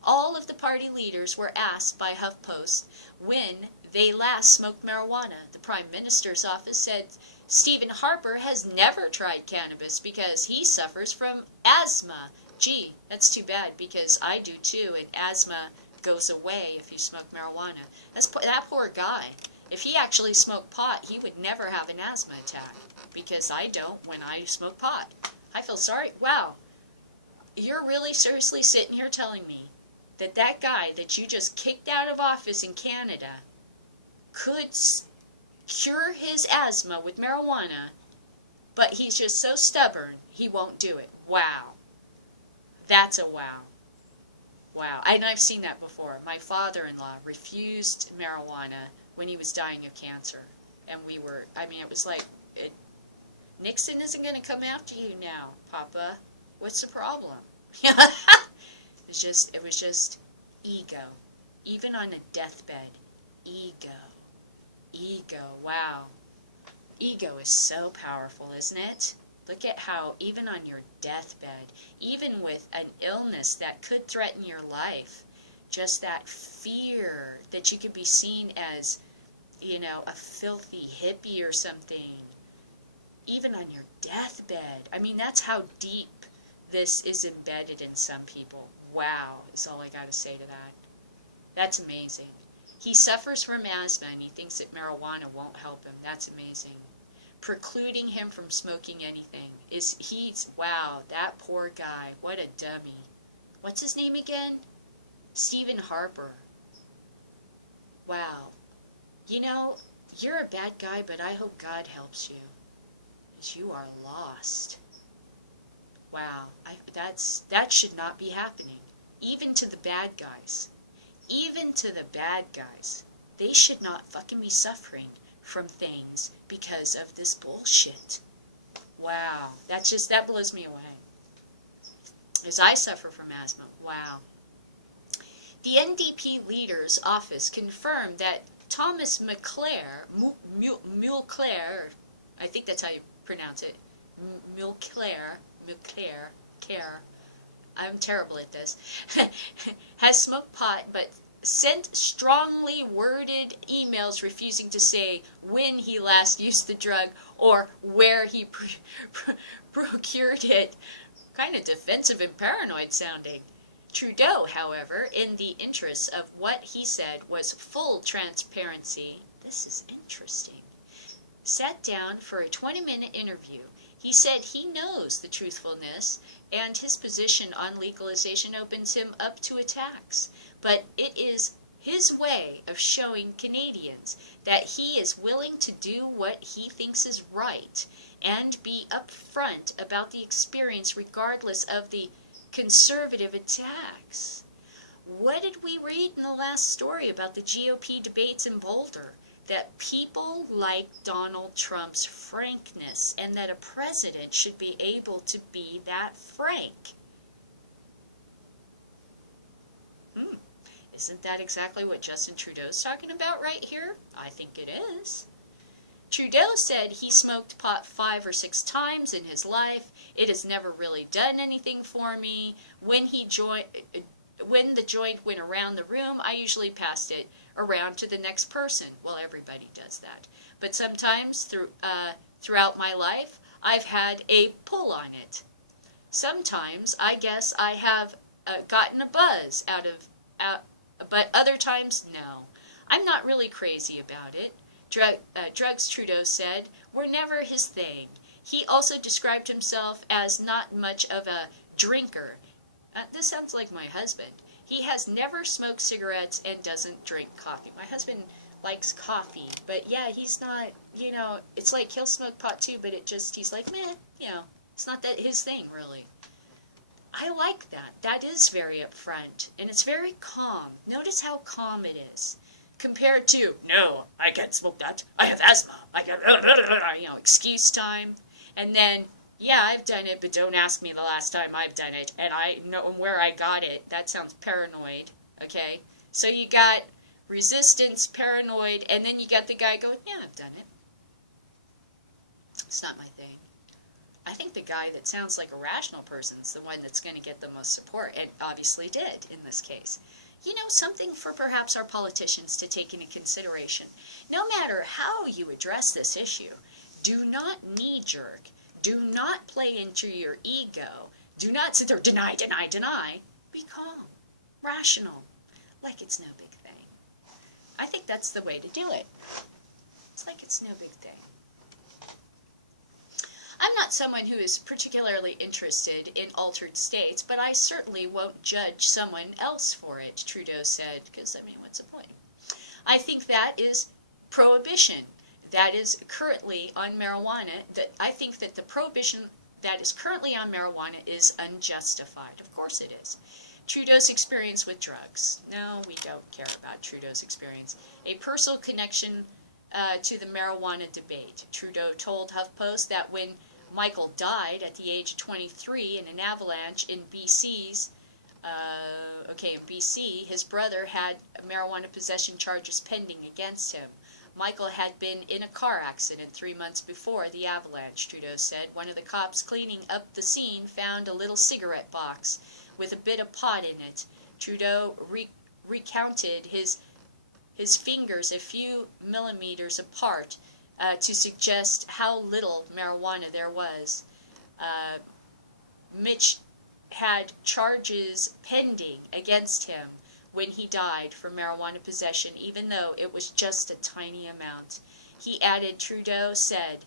All of the party leaders were asked by HuffPost when they last smoked marijuana. The Prime Minister's office said Stephen Harper has never tried cannabis because he suffers from asthma. Gee, that's too bad, because I do too, and asthma goes away if you smoke marijuana. That poor guy. If he actually smoked pot, he would never have an asthma attack, because I don't when I smoke pot. I feel sorry. Wow, you're really seriously sitting here telling me that that guy that you just kicked out of office in Canada could cure his asthma with marijuana, but he's just so stubborn he won't do it. Wow. That's a wow. Wow. And I've seen that before. My father-in-law refused marijuana when he was dying of cancer. And we were, I mean, it was like, Nixon isn't going to come after you now, Papa. What's the problem? It was just ego. Even on a deathbed, ego. Ego. Wow. Ego is so powerful, isn't it? Look at how, even on your deathbed, even with an illness that could threaten your life, just that fear that you could be seen as, you know, a filthy hippie or something, even on your deathbed. I mean, that's how deep this is embedded in some people. Wow, is all I got to say to that. That's amazing. He suffers from asthma and he thinks that marijuana won't help him. That's amazing. Precluding him from smoking anything wow, that poor guy. What a dummy. What's his name again? Stephen Harper. Wow. You know, you're a bad guy, but I hope God helps you, because you are lost. Wow, that should not be happening. Even to the bad guys. Even to the bad guys. They should not fucking be suffering from things because of this bullshit. Wow, that blows me away. As I suffer from asthma. Wow. The NDP leader's office confirmed that Thomas Mulcair, I think that's how you pronounce it, Mulcair, I'm terrible at this, has smoked pot but sent strongly worded emails refusing to say when he last used the drug or where he procured it. Kind of defensive and paranoid sounding. Trudeau, however, in the interests of what he said was full transparency, this is interesting, sat down for a 20-minute interview. He said he knows the truthfulness and his position on legalization opens him up to attacks, but it is his way of showing Canadians that he is willing to do what he thinks is right and be upfront about the experience regardless of the conservative attacks. What did we read in the last story about the GOP debates in Boulder? That people like Donald Trump's frankness and that a president should be able to be that frank. Isn't that exactly what Justin Trudeau's talking about right here? I think it is. Trudeau said he smoked pot 5 or 6 times in his life. It has never really done anything for me. When the joint went around the room, I usually passed it around to the next person. Well, everybody does that. But sometimes throughout my life, I've had a pull on it. Sometimes I guess I have gotten a buzz but other times, no. I'm not really crazy about it. Drugs, Trudeau said, were never his thing. He also described himself as not much of a drinker. This sounds like my husband. He has never smoked cigarettes and doesn't drink coffee. My husband likes coffee, but yeah, he's not, you know, it's like he'll smoke pot too, but he's like, meh, you know, it's not that his thing, really. I like that. That is very upfront, and it's very calm. Notice how calm it is. Compared to, no, I can't smoke that. I have asthma. I got, you know, excuse time. And then, yeah, I've done it, but don't ask me the last time I've done it. And I know where I got it. That sounds paranoid, okay? So you got resistance, paranoid, and then you got the guy going, yeah, I've done it. It's not my thing. I think the guy that sounds like a rational person is the one that's going to get the most support, and obviously did in this case. You know, something for perhaps our politicians to take into consideration. No matter how you address this issue, do not knee-jerk. Do not play into your ego. Do not sit there, deny. Be calm, rational, like it's no big thing. I think that's the way to do it. like it's no big thing. I'm not someone who is particularly interested in altered states, but I certainly won't judge someone else for it, Trudeau said, because, I mean, what's the point? I think that is prohibition that is currently on marijuana. I think that the prohibition that is currently on marijuana is unjustified. Of course it is. Trudeau's experience with drugs. No, we don't care about Trudeau's experience. A personal connection to the marijuana debate. Trudeau told HuffPost that when Michael died at the age of 23 in an avalanche in BC, his brother had marijuana possession charges pending against him. Michael had been in a car accident 3 months before the avalanche, Trudeau said. One of the cops cleaning up the scene found a little cigarette box with a bit of pot in it. Trudeau recounted his fingers a few millimeters apart to suggest how little marijuana there was. Mitch had charges pending against him when he died for marijuana possession, even though it was just a tiny amount. He added, Trudeau said,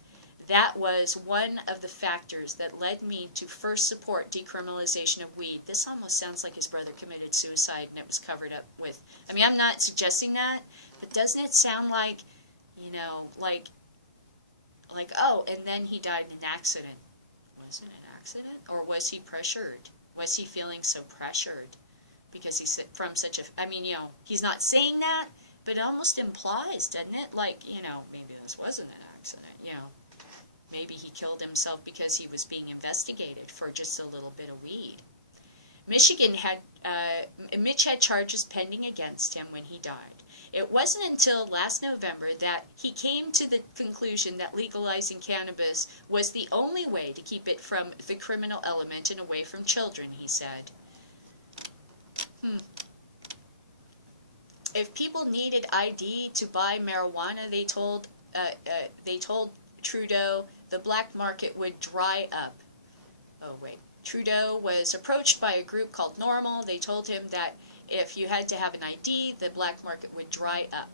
that was one of the factors that led me to first support decriminalization of weed. This almost sounds like his brother committed suicide and it was covered up with, I mean, I'm not suggesting that, but doesn't it sound like, you know, like, oh, and then he died in an accident. Was it an accident? Or was he pressured? Was he feeling so pressured? Because he's from such a, I mean, you know, he's not saying that, but it almost implies, doesn't it? Like, you know, maybe this wasn't an accident, you know. Maybe he killed himself because he was being investigated for just a little bit of weed. Mitch had charges pending against him when he died. It wasn't until last November that he came to the conclusion that legalizing cannabis was the only way to keep it from the criminal element and away from children, he said. If people needed ID to buy marijuana, they told Trudeau, the black market would dry up. Oh, wait. Trudeau was approached by a group called NORML. They told him that if you had to have an ID, the black market would dry up.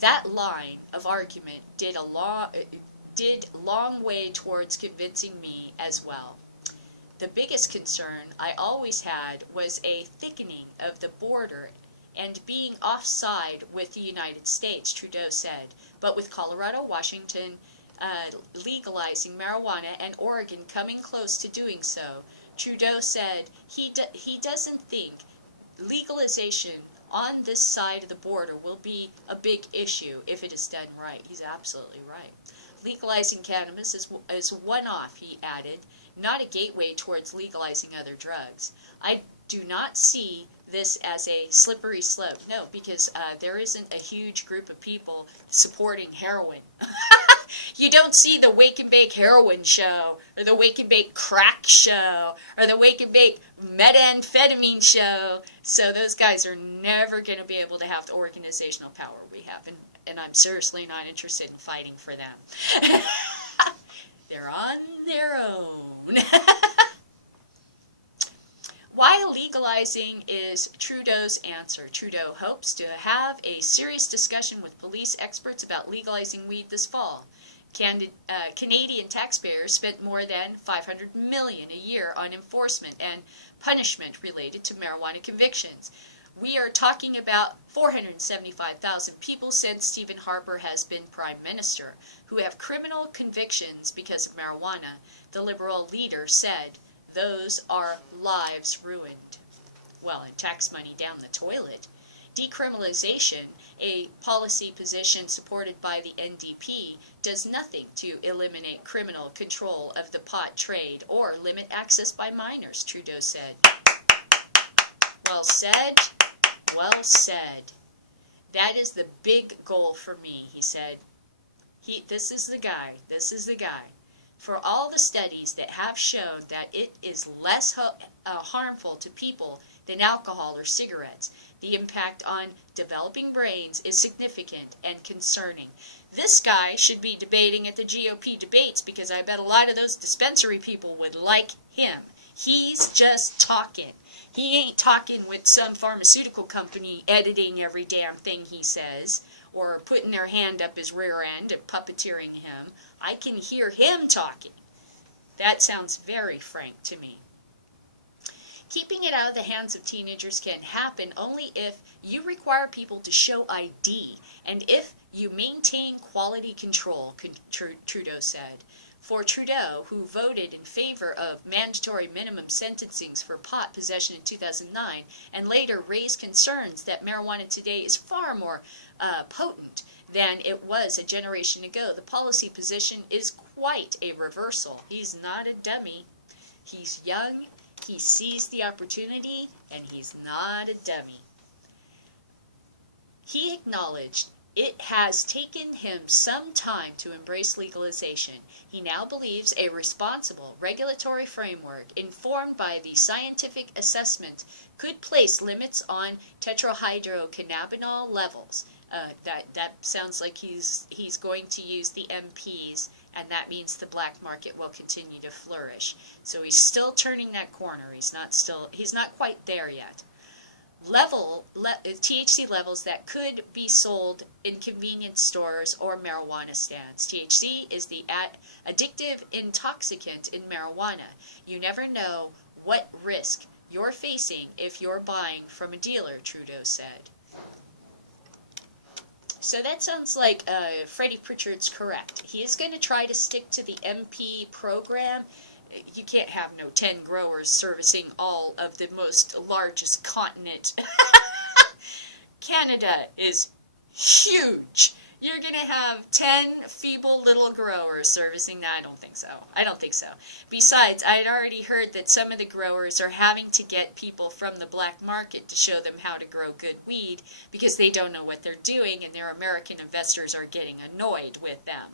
That line of argument did long way towards convincing me as well. The biggest concern I always had was a thickening of the border and being offside with the United States, Trudeau said. But with Colorado, Washington legalizing marijuana and Oregon coming close to doing so, Trudeau said he doesn't think legalization on this side of the border will be a big issue if it is done right. He's absolutely right. Legalizing cannabis is one-off, he added, not a gateway towards legalizing other drugs. I do not see this as a slippery slope. No, because there isn't a huge group of people supporting heroin. You don't see the Wake and Bake heroin show, or the Wake and Bake crack show, or the Wake and Bake methamphetamine show. So those guys are never going to be able to have the organizational power we have. And I'm seriously not interested in fighting for them. They're on their own. While legalizing is Trudeau's answer, Trudeau hopes to have a serious discussion with police experts about legalizing weed this fall. Canadian taxpayers spent more than $500 million a year on enforcement and punishment related to marijuana convictions. We are talking about 475,000 people since Stephen Harper has been Prime Minister who have criminal convictions because of marijuana, the Liberal leader said. Those are lives ruined. Well, and tax money down the toilet. Decriminalization, a policy position supported by the NDP, does nothing to eliminate criminal control of the pot trade or limit access by minors, Trudeau said. Well said, well said. That is the big goal for me, he said. This is the guy. For all the studies that have shown that it is less harmful to people than alcohol or cigarettes, the impact on developing brains is significant and concerning. This guy should be debating at the GOP debates because I bet a lot of those dispensary people would like him. He's just talking. He ain't talking with some pharmaceutical company editing every damn thing he says or putting their hand up his rear end and puppeteering him. I can hear him talking. That sounds very frank to me. Keeping it out of the hands of teenagers can happen only if you require people to show ID and if you maintain quality control, Trudeau said. For Trudeau, who voted in favor of mandatory minimum sentencings for pot possession in 2009 and later raised concerns that marijuana today is far more potent than it was a generation ago, the policy position is quite a reversal. He's not a dummy. He's young, he sees the opportunity, and he's not a dummy. He acknowledged it has taken him some time to embrace legalization. He now believes a responsible regulatory framework informed by the scientific assessment could place limits on tetrahydrocannabinol levels. That sounds like he's going to use the MPs, and that means the black market will continue to flourish. So he's still turning that corner. He's not quite there yet. THC levels that could be sold in convenience stores or marijuana stands. THC is the addictive intoxicant in marijuana. You never know what risk you're facing if you're buying from a dealer, Trudeau said. So that sounds like Freddie Pritchard's correct. He is going to try to stick to the MP program. You can't have no 10 growers servicing all of the most largest continent. Canada is huge. You're going to have 10 feeble little growers servicing that. I don't think so. Besides, I had already heard that some of the growers are having to get people from the black market to show them how to grow good weed because they don't know what they're doing and their American investors are getting annoyed with them.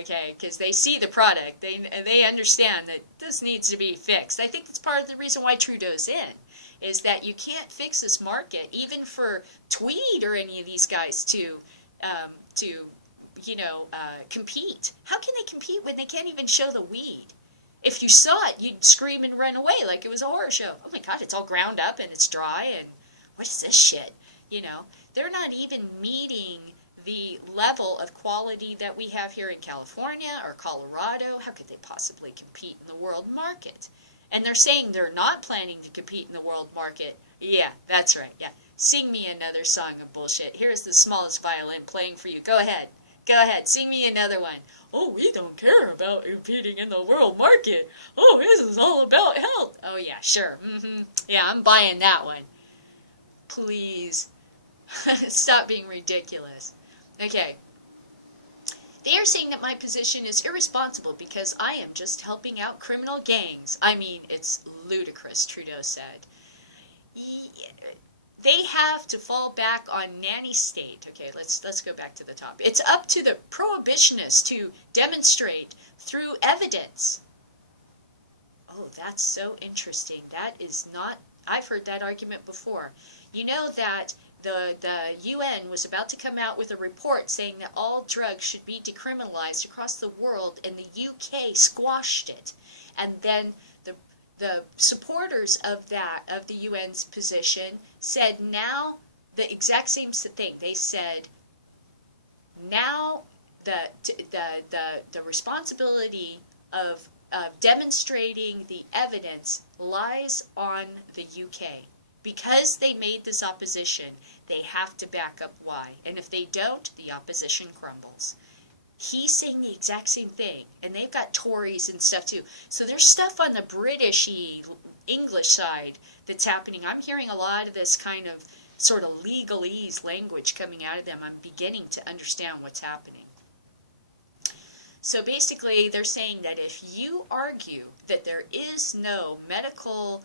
Okay, because they see the product, they understand that this needs to be fixed. I think that's part of the reason why Trudeau's in, is that you can't fix this market, even for Tweed or any of these guys to compete. How can they compete when they can't even show the weed? If you saw it, you'd scream and run away like it was a horror show. Oh my God, it's all ground up and it's dry, and what is this shit? They're not even meeting the level of quality that we have here in California or Colorado. How could they possibly compete in the world market? And they're saying they're not planning to compete in the world market. Yeah, that's right. Yeah. Sing me another song of bullshit. Here's the smallest violin playing for you. Go ahead. Go ahead. Sing me another one. Oh, we don't care about competing in the world market. Oh, this is all about health. Oh, yeah, sure. Yeah, I'm buying that one. Please. Stop being ridiculous. Okay. They are saying that my position is irresponsible because I am just helping out criminal gangs. I mean, it's ludicrous, Trudeau said. They have to fall back on nanny state. Okay, let's go back to the top. It's up to the prohibitionists to demonstrate through evidence. Oh, that's so interesting. That is not, I've heard that argument before. You know that the UN was about to come out with a report saying that all drugs should be decriminalized across the world, and the UK squashed it. And then the supporters of the UN's position said now the exact same thing. They said now the responsibility of demonstrating the evidence lies on the UK. Because they made this opposition, they have to back up why. And if they don't, the opposition crumbles. He's saying the exact same thing. And they've got Tories and stuff too. So there's stuff on the British-y, English side that's happening. I'm hearing a lot of this kind of sort of legalese language coming out of them. I'm beginning to understand what's happening. So basically, they're saying that if you argue that there is no medical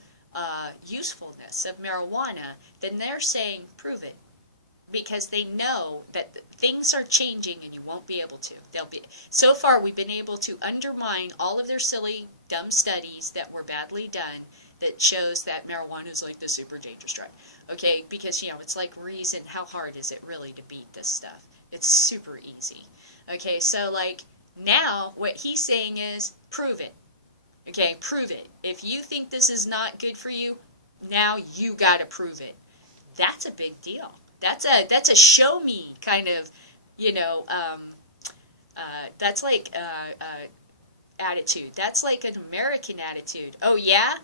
usefulness of marijuana, then they're saying prove it, because they know that things are changing and you won't be able to. So far we've been able to undermine all of their silly, dumb studies that were badly done that shows that marijuana is like the super dangerous drug. Okay, because it's like reason, how hard is it really to beat this stuff? It's super easy. Okay, so like now what he's saying is prove it. Okay, prove it. If you think this is not good for you, Now you got to prove it. That's a big deal. That's a show me kind of, you know, that's like attitude. That's like an American attitude. Oh yeah,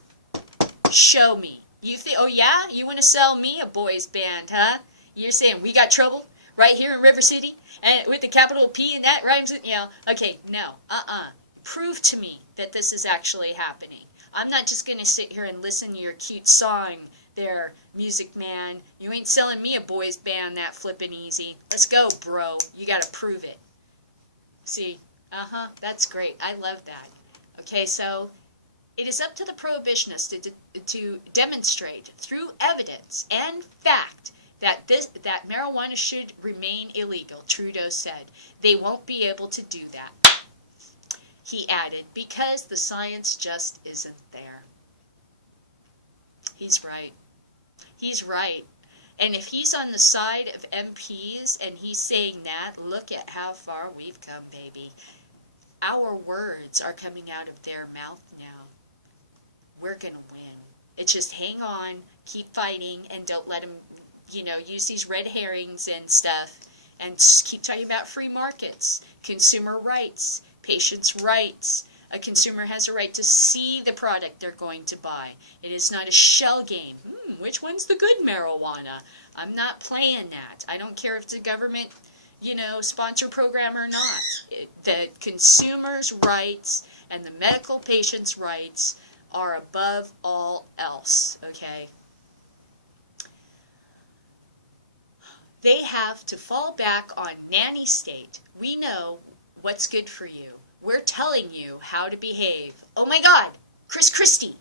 show me. You think? Oh yeah, you want to sell me a boys band, huh? You're saying we got trouble right here in River City and with the capital P and that rhymes with, you know. Okay, no, prove to me that this is actually happening. I'm not just gonna sit here and listen to your cute song there, Music Man. You ain't selling me a boys band that flippin' easy. Let's go, bro. You gotta prove it. See? That's great. I love that. Okay, so it is up to the prohibitionists to demonstrate through evidence and fact that that marijuana should remain illegal. Trudeau said they won't be able to do that. He added, because the science just isn't there. He's right. He's right. And if he's on the side of MPs and he's saying that, look at how far we've come, baby. Our words are coming out of their mouth now. We're going to win. It's just hang on, keep fighting, and don't let them, use these red herrings and stuff, and keep talking about free markets, consumer rights, patients' rights. A consumer has a right to see the product they're going to buy. It is not a shell game. Which one's the good marijuana? I'm not playing that. I don't care if it's a government, sponsor program or not. The consumer's rights and the medical patient's rights are above all else, okay? They have to fall back on nanny state. We know what's good for you. We're telling you how to behave. Oh my God, Chris Christie.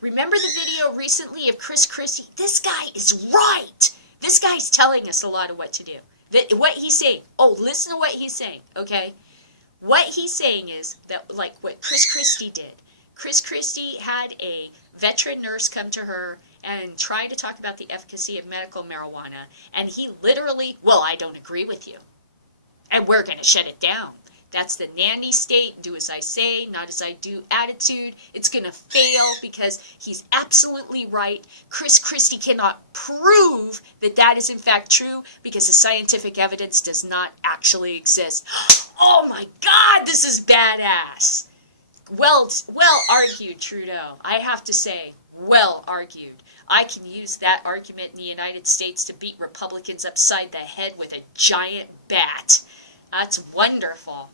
Remember the video recently of Chris Christie? This guy is right. This guy's telling us a lot of what to do. What he's saying. Oh, listen to what he's saying, okay? What he's saying is that, like what Chris Christie did. Chris Christie had a veteran nurse come to her and try to talk about the efficacy of medical marijuana. And he literally, well, I don't agree with you. And we're going to shut it down. That's the nanny state, do as I say, not as I do attitude. It's going to fail because he's absolutely right. Chris Christie cannot prove that that is in fact true because the scientific evidence does not actually exist. Oh my God, this is badass. Well argued, Trudeau. I have to say, well argued. I can use that argument in the United States to beat Republicans upside the head with a giant bat. That's wonderful.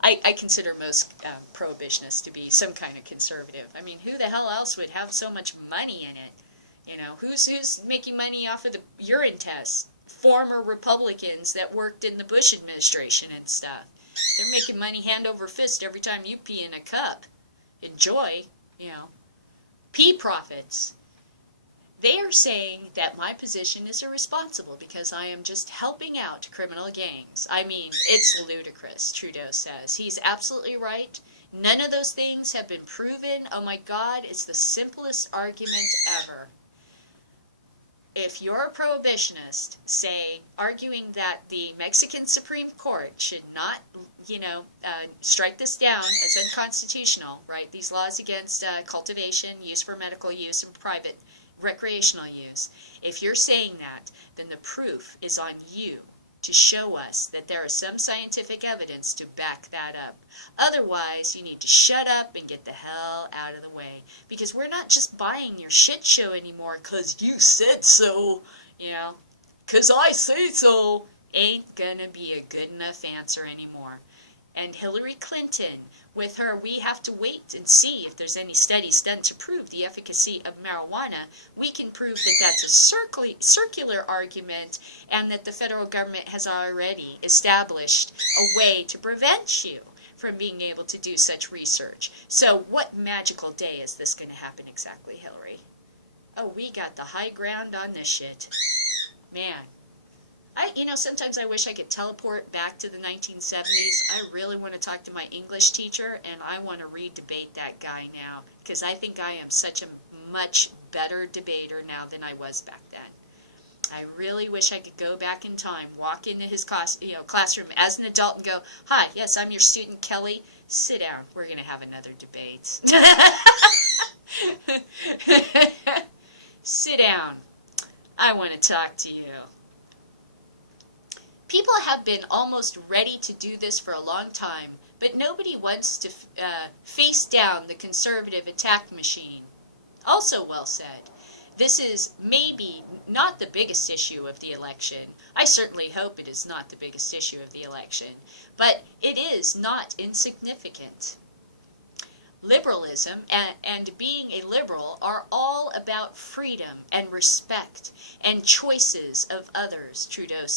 I consider most prohibitionists to be some kind of conservative. I mean, who the hell else would have so much money in it? Who's making money off of the urine tests? Former Republicans that worked in the Bush administration and stuff. They're making money hand over fist every time you pee in a cup. Enjoy, pee profits. They are saying that my position is irresponsible because I am just helping out criminal gangs. I mean, it's ludicrous, Trudeau says. He's absolutely right. None of those things have been proven. Oh my God, it's the simplest argument ever. If you're a prohibitionist, say, arguing that the Mexican Supreme Court should not, strike this down as unconstitutional, right? These laws against cultivation, use for medical use, and private recreational use. If you're saying that, then the proof is on you to show us that there is some scientific evidence to back that up. Otherwise, you need to shut up and get the hell out of the way. Because we're not just buying your shit show anymore because you said so, because I say so. Ain't gonna be a good enough answer anymore. And Hillary Clinton, with her, we have to wait and see if there's any studies done to prove the efficacy of marijuana. We can prove that that's a circular argument and that the federal government has already established a way to prevent you from being able to do such research. So what magical day is this going to happen exactly, Hillary? Oh, we got the high ground on this shit. Man. Sometimes I wish I could teleport back to the 1970s. I really want to talk to my English teacher, and I want to re-debate that guy now, because I think I am such a much better debater now than I was back then. I really wish I could go back in time, walk into his classroom as an adult and go, "Hi, yes, I'm your student, Kelly. Sit down. We're going to have another debate." Sit down. I want to talk to you. People have been almost ready to do this for a long time, but nobody wants to face down the conservative attack machine. Also well said. This is maybe not the biggest issue of the election. I certainly hope it is not the biggest issue of the election, but it is not insignificant. Liberalism and being a liberal are all about freedom and respect and choices of others, Trudeau said.